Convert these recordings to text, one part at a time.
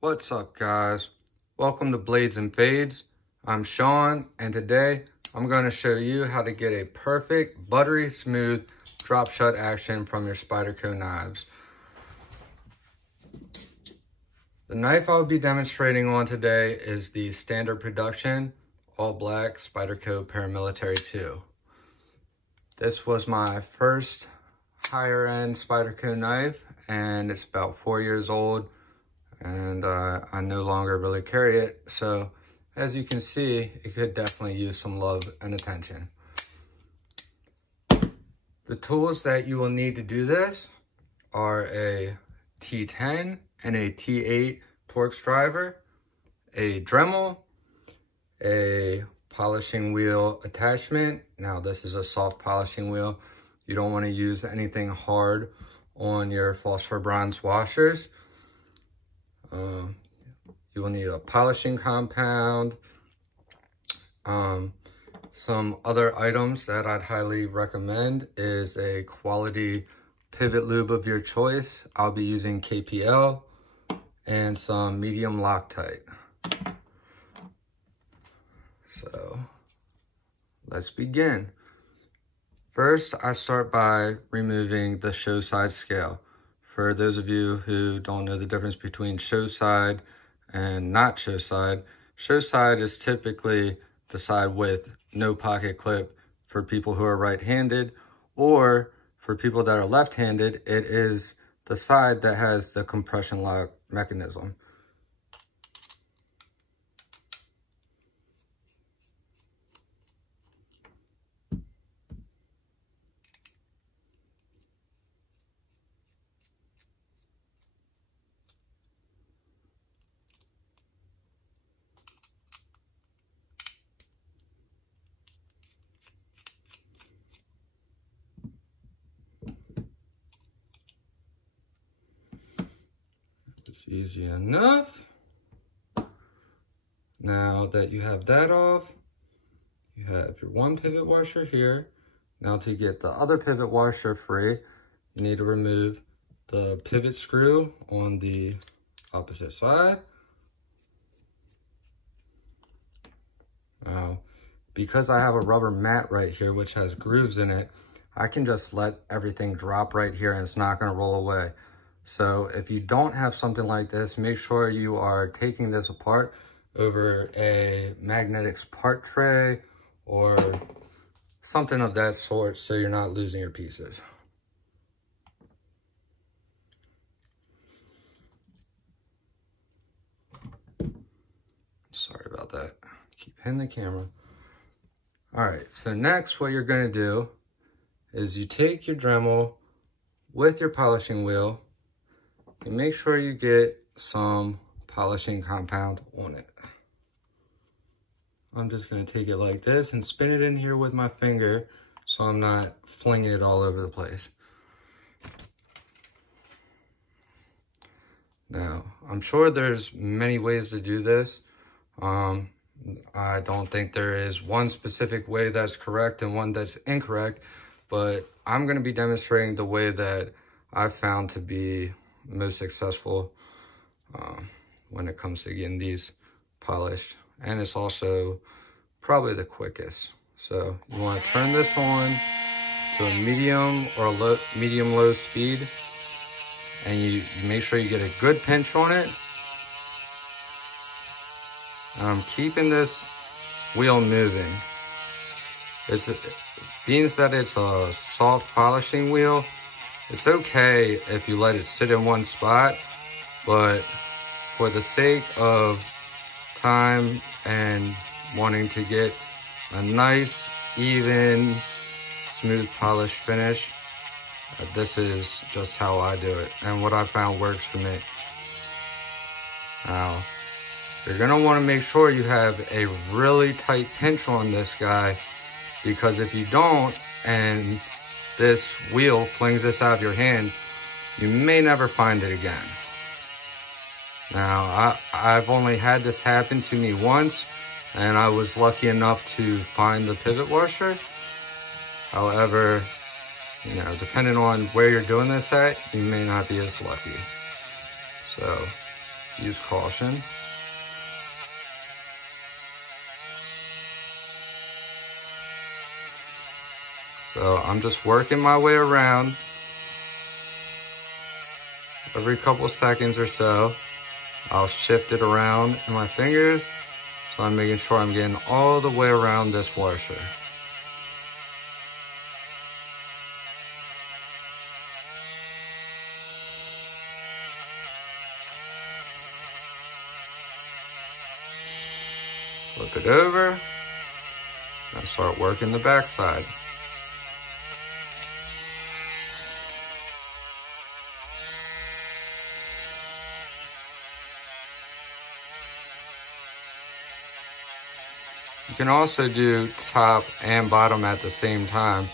What's up, guys? Welcome to Blades and Fades. I'm Sean, and today I'm going to show you how to get a perfect buttery smooth drop shut action from your Spyderco knives. The knife I'll be demonstrating on today is the standard production all black Spyderco Paramilitary 2. This was my first higher end Spyderco knife, and it's about 4 years old. And I no longer really carry it, so as you can see, it could definitely use some love and attention. The tools that you will need to do this are a T10 and a T8 TORX driver, a Dremel, a polishing wheel attachment. Now this is a soft polishing wheel. You don't want to use anything hard on your phosphor bronze washers. You will need a polishing compound, some other items that I'd highly recommend is a quality pivot lube of your choice. I'll be using KPL and some medium Loctite. So let's begin. First, I start by removing the show side scale. For those of you who don't know the difference between show side and not show side is typically the side with no pocket clip for people who are right-handed, or for people that are left-handed, it is the side that has the compression lock mechanism. It's easy enough. Now that you have that off, you have your one pivot washer here. Now to get the other pivot washer free, you need to remove the pivot screw on the opposite side. Now, because I have a rubber mat right here, which has grooves in it, I can just let everything drop right here and it's not going to roll away. So if you don't have something like this, make sure you are taking this apart over a magnetics part tray or something of that sort so you're not losing your pieces. Sorry about that. Keep hitting the camera. All right, so next what you're going to do is you take your Dremel with your polishing wheel and make sure you get some polishing compound on it. I'm just going to take it like this and spin it in here with my finger so I'm not flinging it all over the place. Now, I'm sure there's many ways to do this. I don't think there is one specific way that's correct and one that's incorrect, but I'm going to be demonstrating the way that I've found to be most successful when it comes to getting these polished, and it's also probably the quickest. So you want to turn this on to a medium or a medium-low speed, and you make sure you get a good pinch on it. I'm keeping this wheel moving. Being that it's a soft polishing wheel, it's okay if you let it sit in one spot, but for the sake of time and wanting to get a nice, even, smooth polished finish, this is just how I do it and what I found works for me. Now, you're going to want to make sure you have a really tight pinch on this guy, because if you don't and this wheel flings this out of your hand, you may never find it again. Now, I've only had this happen to me once, and I was lucky enough to find the pivot washer. However, you know, depending on where you're doing this at, you may not be as lucky. So use caution. So I'm just working my way around. Every couple seconds or so, I'll shift it around in my fingers. So I'm making sure I'm getting all the way around this washer. Flip it over and start working the back side. You can also do top and bottom at the same time.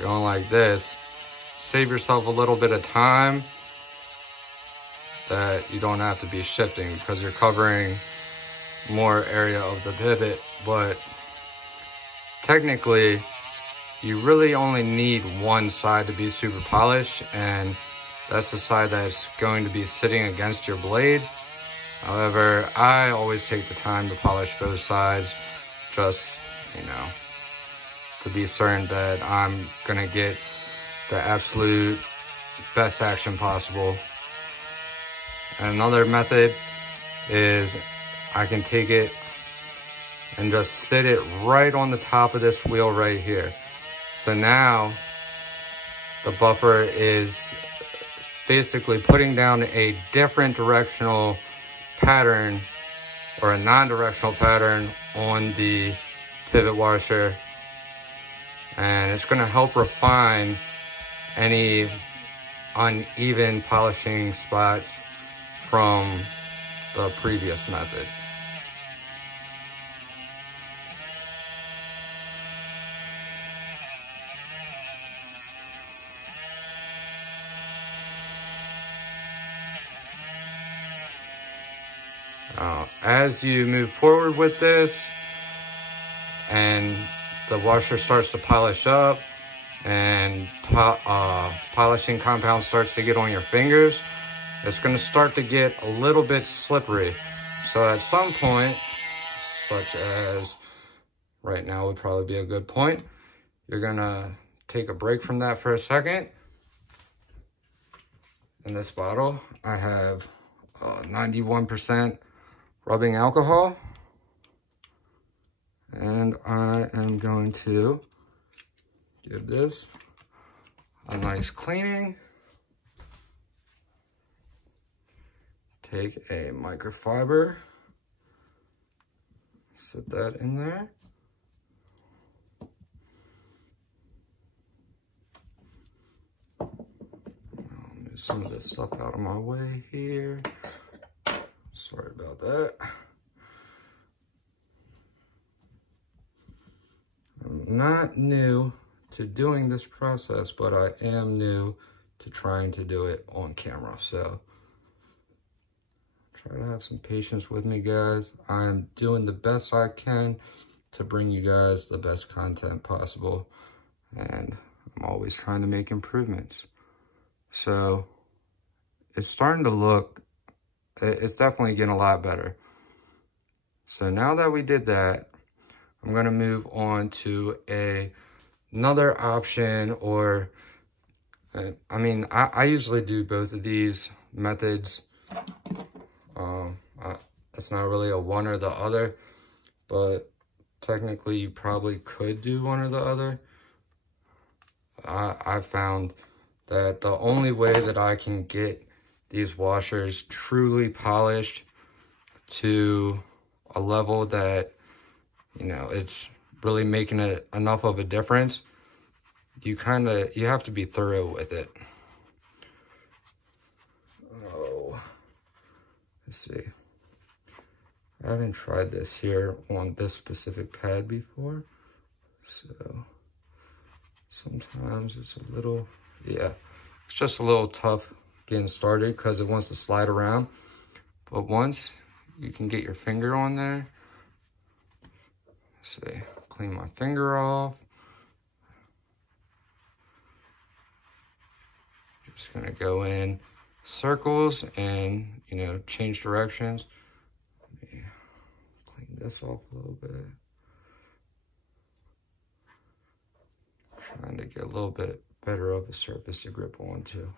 Going like this, save yourself a little bit of time that you don't have to be shifting because you're covering more area of the pivot. But technically, you really only need one side to be super polished, and that's the side that's going to be sitting against your blade. However, I always take the time to polish both sides, just, you know, to be certain that I'm gonna get the absolute best action possible. And another method is I can take it and just sit it right on the top of this wheel right here. So now the buffer is basically putting down a different directional pattern, or a non-directional pattern, on the pivot washer, and it's going to help refine any uneven polishing spots from the previous method. As you move forward with this and the washer starts to polish up and polishing compound starts to get on your fingers, it's going to start to get a little bit slippery. So at some point, such as right now would probably be a good point, you're going to take a break from that for a second. In this bottle, I have 91% rubbing alcohol, and I am going to give this a nice cleaning. Take a microfiber, set that in there. I'll move some of this stuff out of my way here. Sorry about that. I'm not new to doing this process, but I am new to trying to do it on camera. So try to have some patience with me, guys. I'm doing the best I can to bring you guys the best content possible, and I'm always trying to make improvements. So it's starting to look, it's definitely getting a lot better. So now that we did that, I'm gonna move on to another option, or I mean, I usually do both of these methods. It's not really a one or the other, but technically you probably could do one or the other. I found that the only way that I can get these washers truly polished to a level that, you know, it's really making it enough of a difference, you have to be thorough with it. Oh, let's see. I haven't tried this here on this specific pad before, so sometimes it's a little, yeah, it's just a little tough getting started because it wants to slide around. But once you can get your finger on there, let's see, clean my finger off. Just gonna go in, circles and, you know, change directions. Let me clean this off a little bit. Trying to get a little bit better of a surface to grip onto.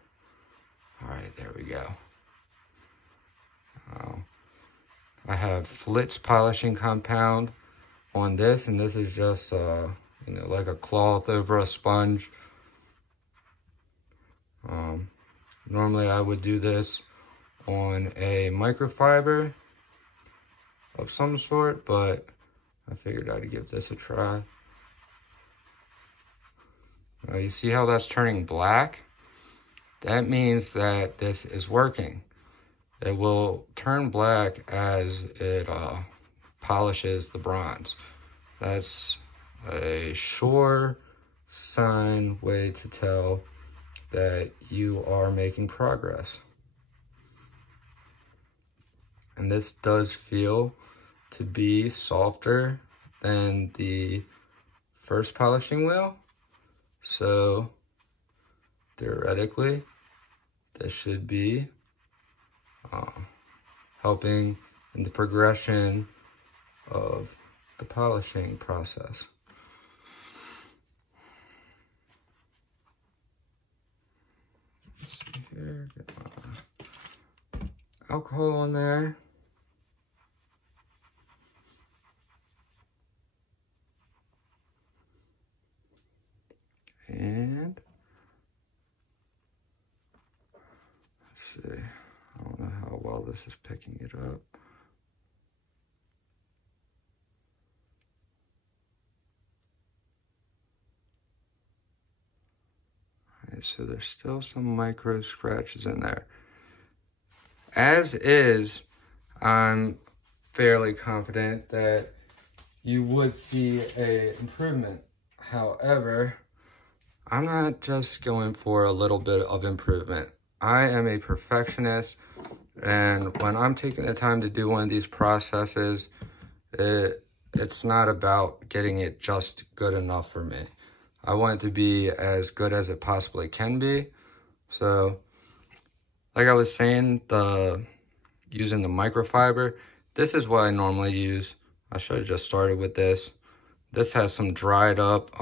All right, there we go. I have Flitz polishing compound on this, and this is just, you know, like a cloth over a sponge. Normally I would do this on a microfiber of some sort, but I figured I'd give this a try. You see how that's turning black? That means that this is working. It will turn black as it polishes the bronze. That's a sure sign way to tell that you are making progress. And this does feel to be softer than the first polishing wheel. So theoretically, this should be helping in the progression of the polishing process. Let's see here, get my alcohol in there. And let's see, I don't know how well this is picking it up. All right, so there's still some micro scratches in there. As is, I'm fairly confident that you would see an improvement. However, I'm not just going for a little bit of improvement. I am a perfectionist, and when I'm taking the time to do one of these processes, it's not about getting it just good enough for me. I want it to be as good as it possibly can be. So, like I was saying, using the microfiber, this is what I normally use. I should have just started with this. This has some dried up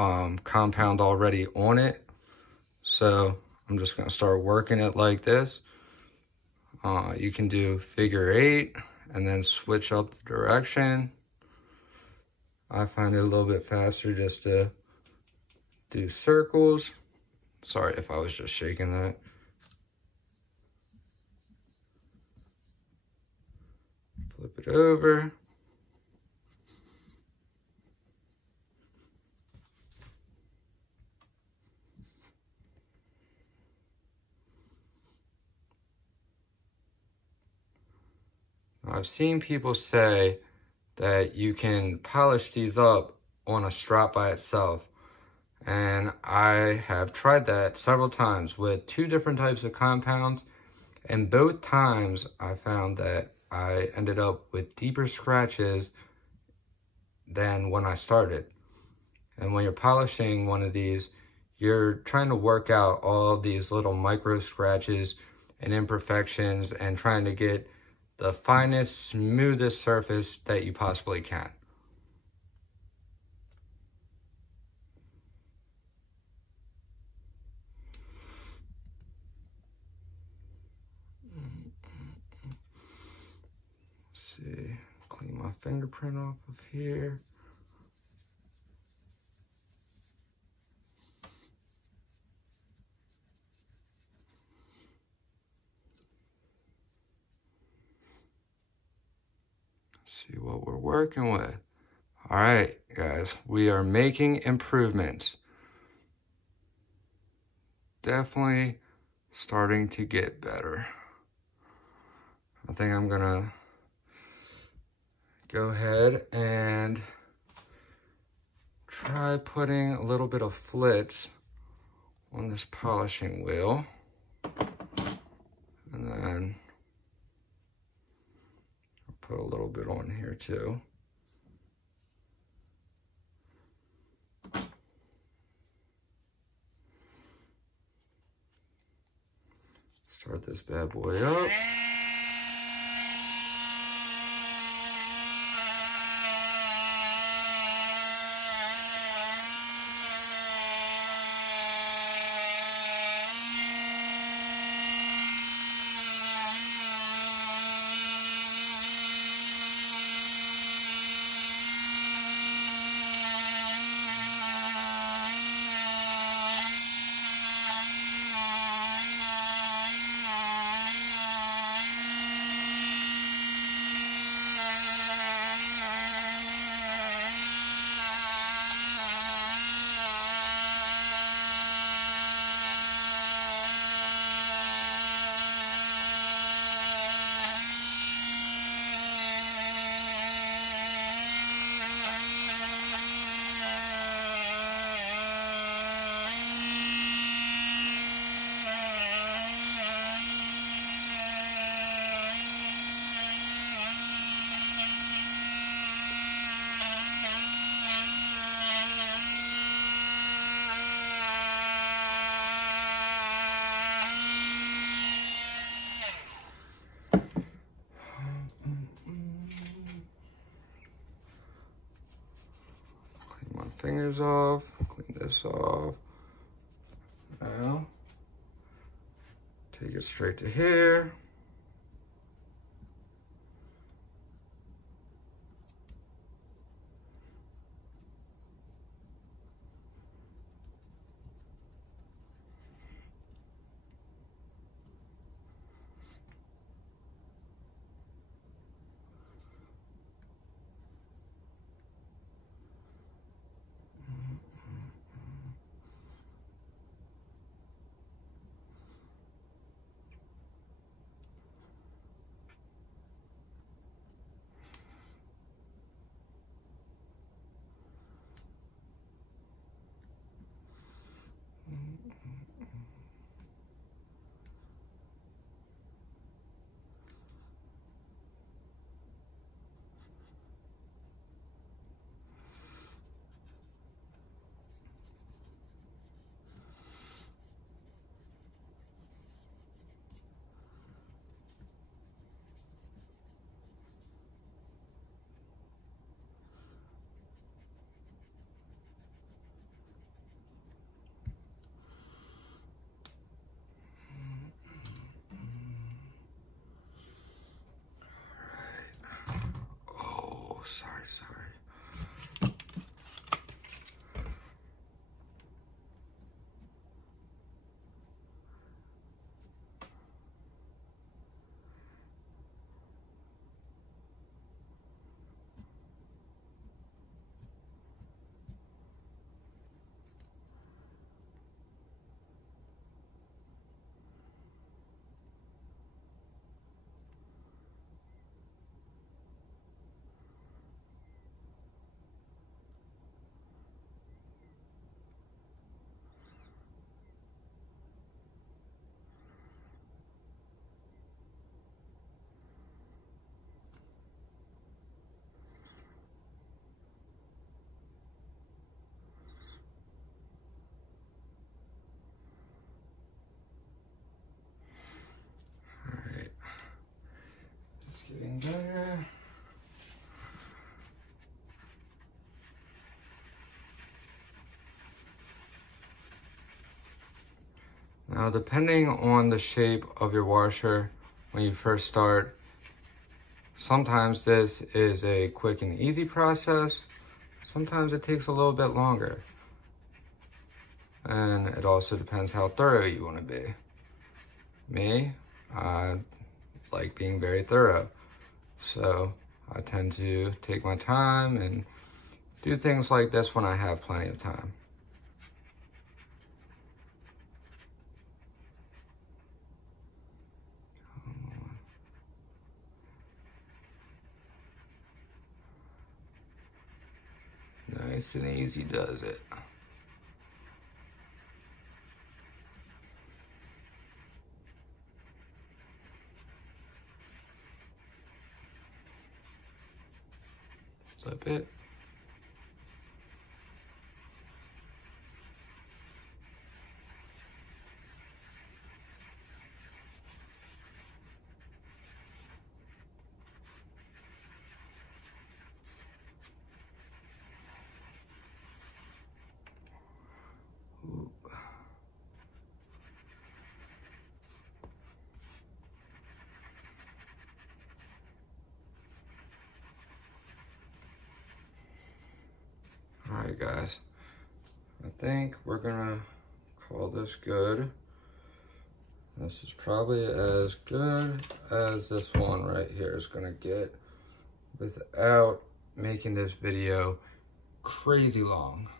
compound already on it. So I'm just gonna start working it like this. You can do figure 8 and then switch up the direction. I find it a little bit faster just to do circles. Sorry if I was just shaking that. Flip it over. I've seen people say that you can polish these up on a strop by itself. And I have tried that several times with 2 different types of compounds. And both times I found that I ended up with deeper scratches than when I started. And when you're polishing one of these, you're trying to work out all these little micro scratches and imperfections and trying to get the finest, smoothest surface that you possibly can. Let's see, clean my fingerprint off of here. See what we're working with. All right, guys, we are making improvements. Definitely starting to get better. I think I'm gonna go ahead and try putting a little bit of Flitz on this polishing wheel. And then put a little bit on here too. Start this bad boy up. Fingers off, clean this off. Now, take it straight to here. Sorry. Getting better. Now, depending on the shape of your washer when you first start, sometimes this is a quick and easy process. Sometimes it takes a little bit longer. And it also depends how thorough you want to be. Me, I like being very thorough. So I tend to take my time and do things like this when I have plenty of time. Nice and easy does it. Flip it. right, guys. I think we're gonna call this good. This is probably as good as this one right here is gonna get without making this video crazy long.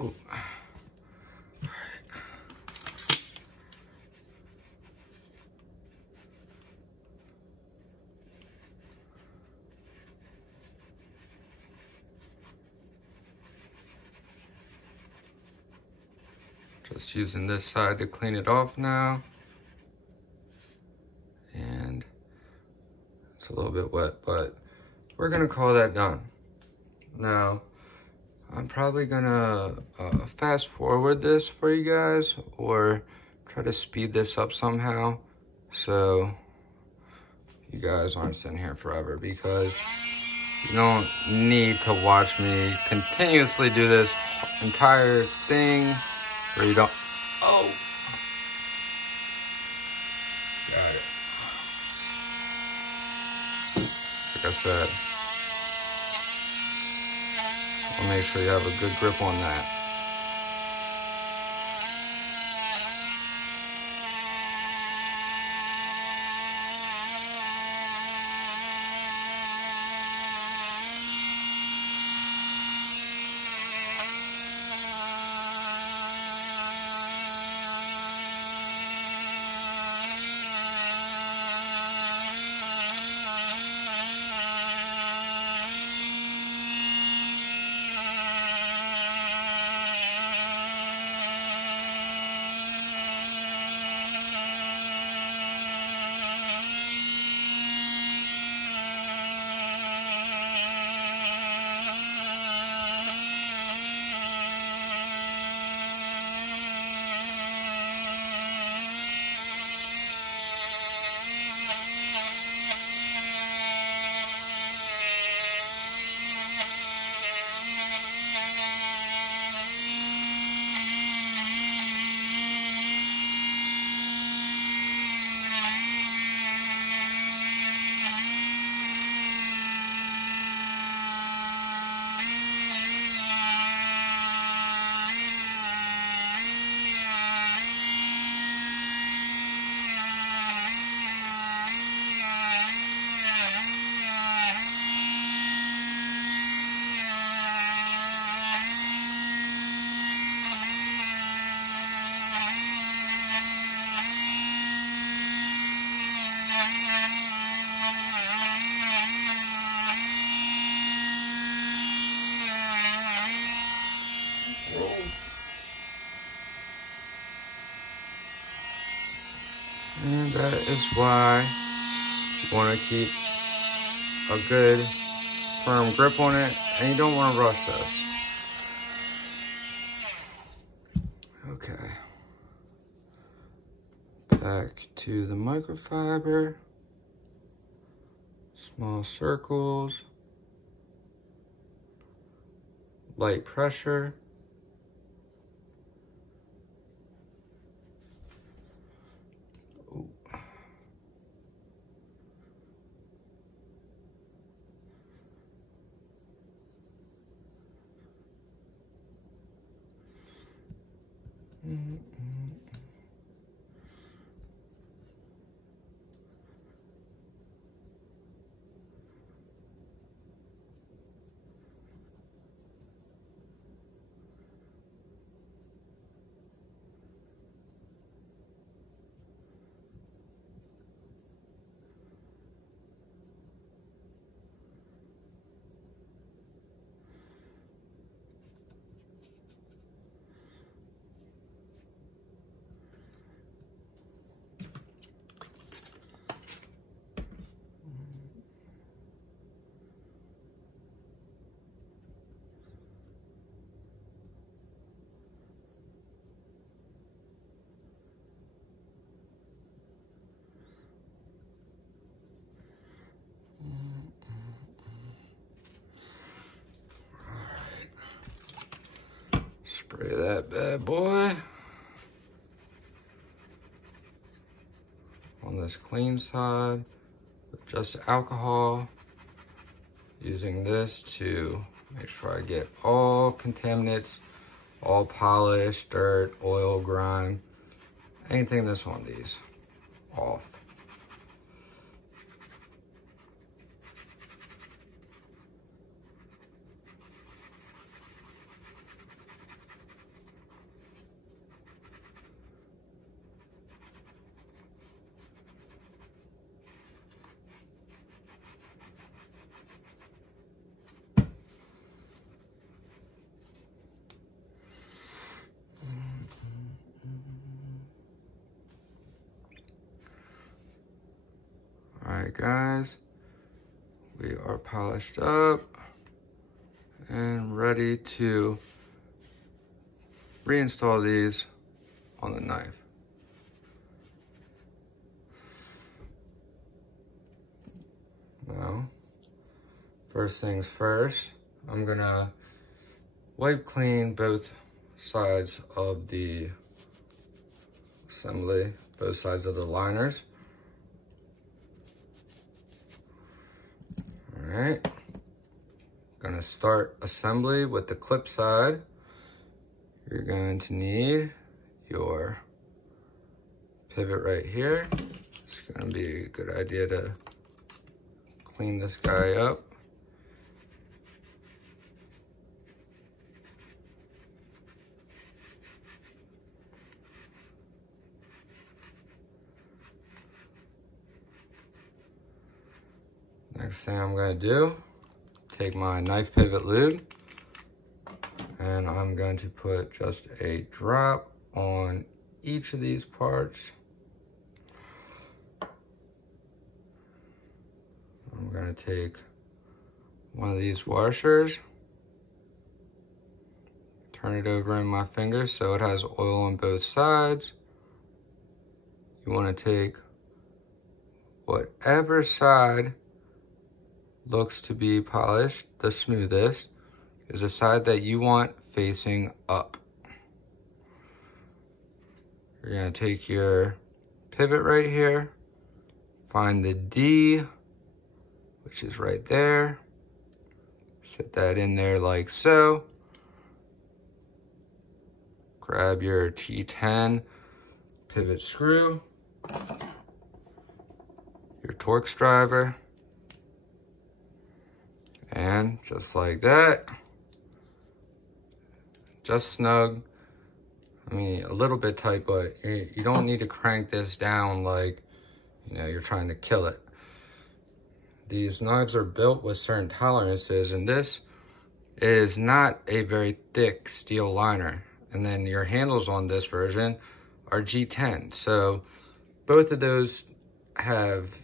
Oh. Just using this side to clean it off now. And it's a little bit wet, but we're gonna call that done. Now, I'm probably gonna fast forward this for you guys or try to speed this up somehow so you guys aren't sitting here forever, because you don't need to watch me continuously do this entire thing where you don't, oh, got it. Like I said, I'll make sure you have a good grip on that. And that is why you want to keep a good firm grip on it, and you don't want to rush this. Okay. Back to the microfiber. Small circles. Light pressure. Ooh. Spray that bad boy on this clean side with just alcohol, using this to make sure I get all contaminants, all polish, dirt, oil, grime, anything that's on these off. Alright guys, we are polished up and ready to reinstall these on the knife. Now, first things first, I'm gonna wipe clean both sides of the assembly, both sides of the liners. Alright, gonna start assembly with the clip side. You're going to need your pivot right here. It's gonna be a good idea to clean this guy up. Next thing I'm gonna do, take my knife pivot lube, and I'm going to put just a drop on each of these parts. I'm gonna take one of these washers, turn it over in my finger so it has oil on both sides. You wanna take whatever side looks to be polished the smoothest is the side that you want facing up. You're gonna take your pivot right here, find the D, which is right there, set that in there like so. Grab your T10 pivot screw, your TORX driver, and just like that, just snug. I mean, a little bit tight, but you don't need to crank this down like, you know, you're trying to kill it. These knives are built with certain tolerances, and this is not a very thick steel liner. And then your handles on this version are G10. So both of those have,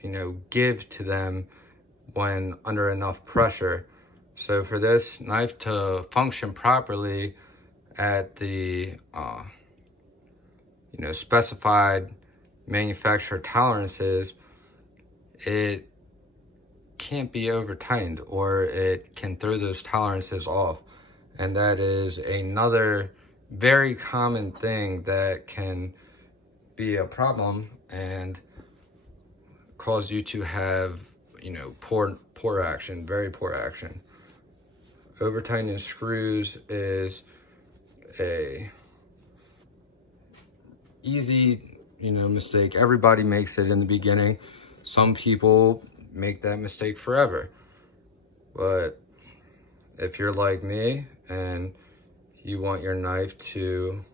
you know, give to them when under enough pressure. So for this knife to function properly at the, you know, specified manufacturer tolerances, it can't be over tightened or it can throw those tolerances off. And that is another very common thing that can be a problem and cause you to have, you know, poor action, very poor action. Over tightening screws is a easy, you know, mistake. Everybody makes it in the beginning. Some people make that mistake forever. But if you're like me and you want your knife to,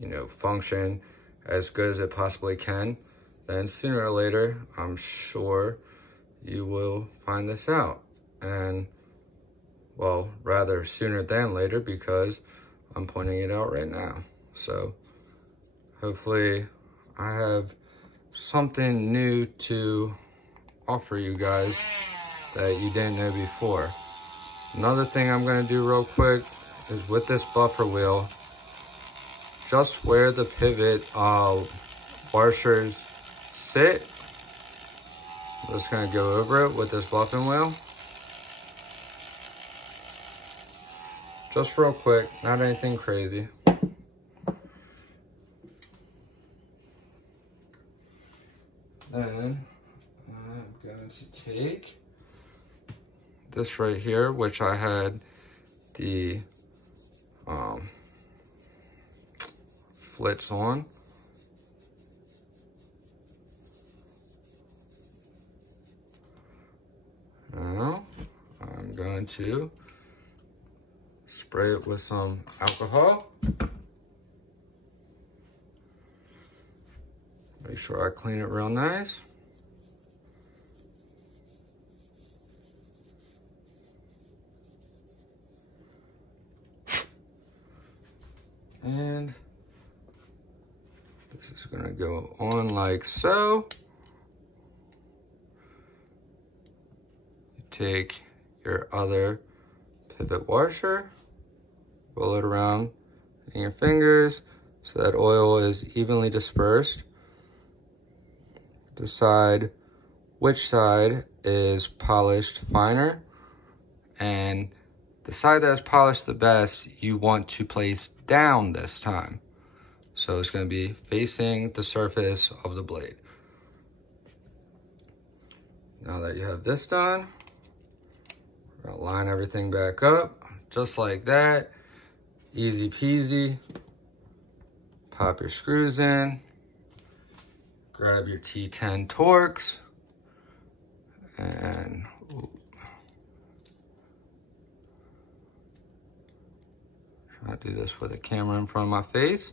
you know, function as good as it possibly can, then sooner or later, I'm sure you will find this out. And, well, rather sooner than later, because I'm pointing it out right now. So hopefully I have something new to offer you guys that you didn't know before. Another thing I'm gonna do real quick is with this buffer wheel, just where the pivot washers sit, I'm just gonna go over it with this buffing wheel. Just real quick, not anything crazy. Then I'm going to take this right here, which I had the flits on. Now I'm going to spray it with some alcohol. Make sure I clean it real nice. And this is gonna go on like so. You take your other pivot washer, roll it around in your fingers so that oil is evenly dispersed. Decide which side is polished finer, and the side that is polished the best you want to place down this time. So it's going to be facing the surface of the blade. Now that you have this done, we're going to line everything back up just like that. Easy peasy. Pop your screws in. Grab your T10 TORX. And try to do this with a camera in front of my face.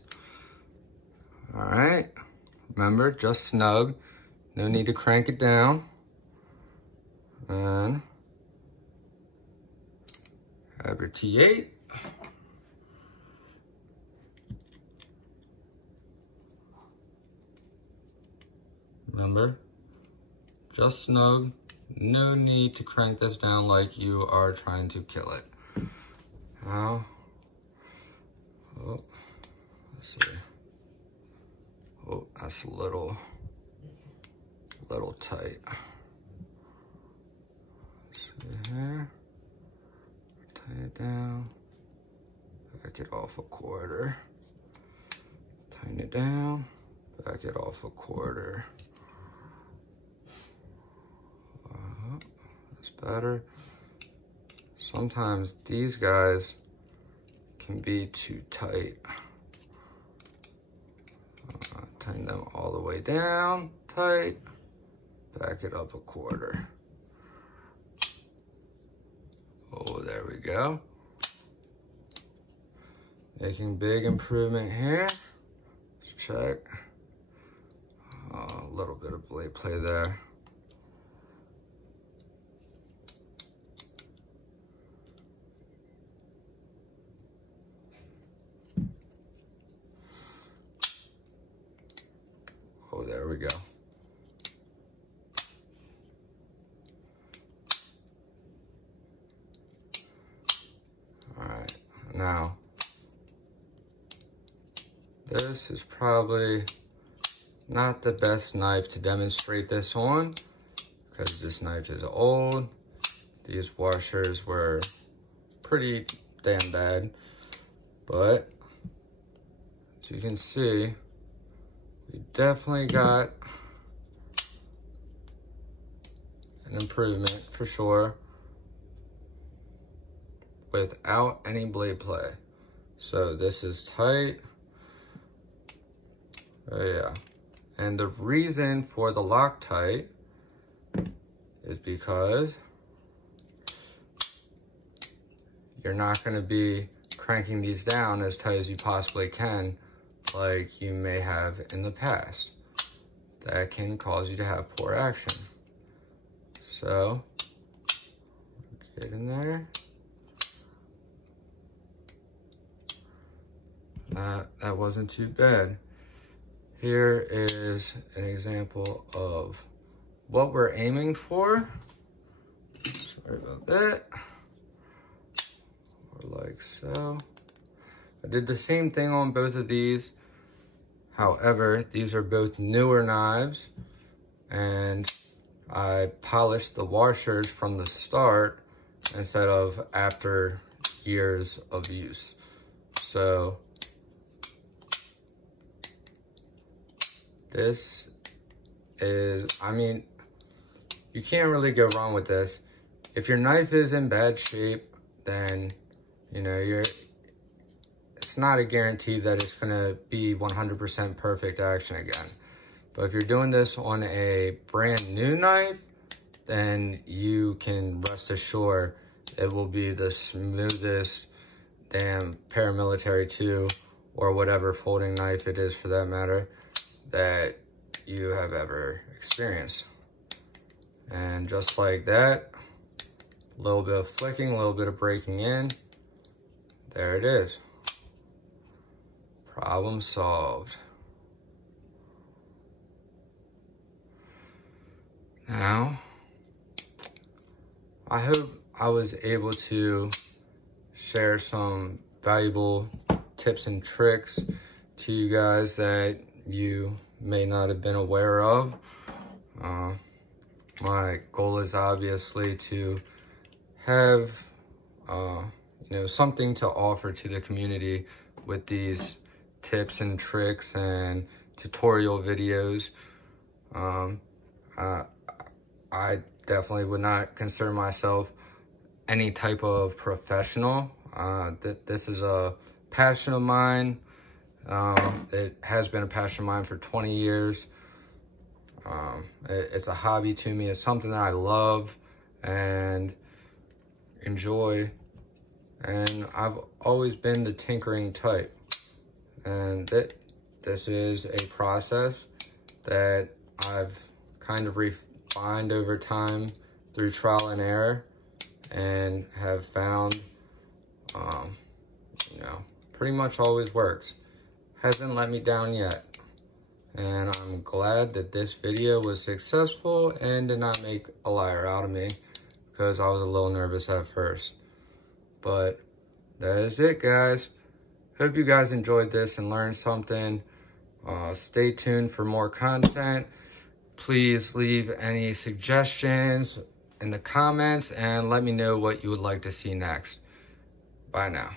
All right, remember, just snug. No need to crank it down. And have your T8. Remember, just snug. No need to crank this down like you are trying to kill it. Now, oh, let's see. Oh, that's a little tight. See here. Tighten it down. Back it off a quarter. Tighten it down. Back it off a quarter. That's better. Sometimes these guys can be too tight. Tighten them all the way down, tight. Back it up a quarter. Oh, there we go. Making big improvement here. Let's check. A little bit of blade play there. Oh, there we go. All right, now, this is probably not the best knife to demonstrate this on because this knife is old. These washers were pretty damn bad, but as you can see, we definitely got an improvement for sure without any blade play. So this is tight. Oh yeah. And the reason for the Loctite is because you're not going to be cranking these down as tight as you possibly can like you may have in the past. That can cause you to have poor action. So, get in there. That wasn't too bad. Here is an example of what we're aiming for. Sorry about that. Or like so. I did the same thing on both of these. However, these are both newer knives, and I polished the washers from the start instead of after years of use. So this is, I mean, you can't really go wrong with this. If your knife is in bad shape, then, you know, it's not a guarantee that it's gonna be 100% perfect action again. But if you're doing this on a brand new knife, then you can rest assured it will be the smoothest damn paramilitary 2 or whatever folding knife it is for that matter that you have ever experienced. And just like that, a little bit of flicking, a little bit of breaking in, there it is. Problem solved. Now, I hope I was able to share some valuable tips and tricks to you guys that you may not have been aware of. My goal is obviously to have you know, something to offer to the community with these tips and tricks and tutorial videos. I definitely would not consider myself any type of professional. This is a passion of mine. It has been a passion of mine for 20 years. It's a hobby to me. It's something that I love and enjoy. And I've always been the tinkering type. And this is a process that I've kind of refined over time through trial and error, and have found, you know, pretty much always works. Hasn't let me down yet. And I'm glad that this video was successful and did not make a liar out of me, because I was a little nervous at first. But that is it, guys. Hope you guys enjoyed this and learned something. Stay tuned for more content. Please leave any suggestions in the comments and let me know what you would like to see next. Bye now.